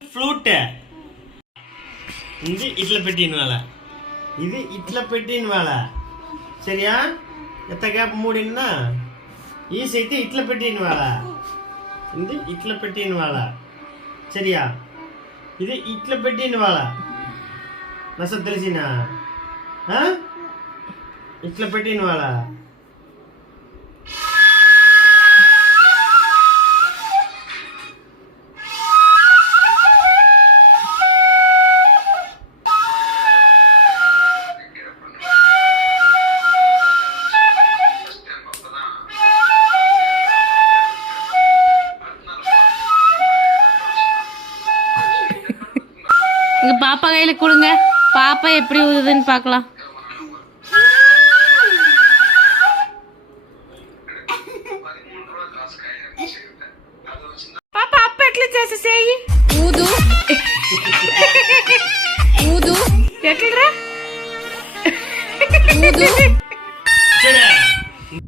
ఫ్లూట్. ఇది ఇట్లా పెట్టిన వాళ్ళ, ఇది ఇట్లా పెట్టిన వాళ్ళ. சரியா? எத்த கேப் மூடினா ஈஸ் అయితే ఇట్లా పెట్టిన వాళ్ళ, ఇది ఇట్లా పెట్టిన వాళ్ళ. சரியா? ఇది ఇట్లా పెట్టిన వాళ్ళ. నస తెలిసినా? ఇట్లా పెట్టిన వాళ్ళ. பாப்பா கையில கொடுங்க, பாப்பா எப்படி ஊதுதுன்னு பார்க்கலாம். பாப்பா அப்ப ఎట్లా చేసి చేయి ఊదు ఊదు ఎట్లరా ఊదు